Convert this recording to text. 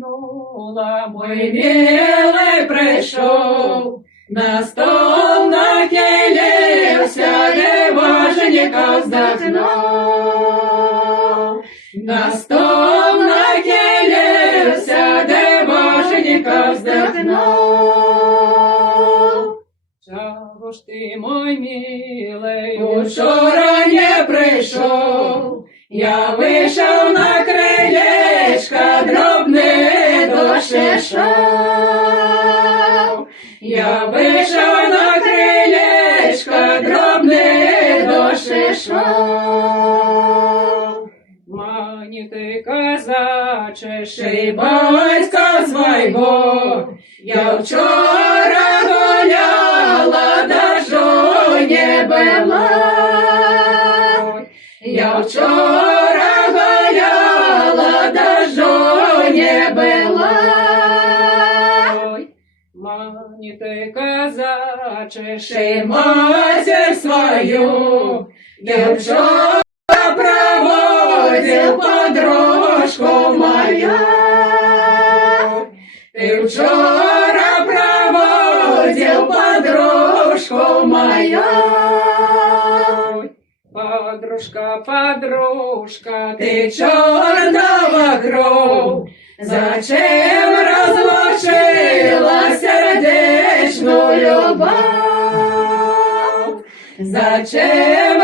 вернула, мой милый прийшов, на стол нахилився, дивожников вздохнув. На стол нахилився, дивожников вздохнув. Чого ж ти, мой милий, учора не прийшов? Я вийшов на крилечко, дробний дощ ішов. Я вийшов на крилечко, дробний дощ ішов. Мані ти, козаче, ший батька свого, я вчора гуляла, дождю не было. Я вчора гуляла, дождю не было. Мані ти, козаче, ший матір свою, я вчора проводил подружку мою. Ты вчора проводил подружку мою. Подружка, подружка, ты черного кровь, зачем разлучила сердечную любовь? Зачем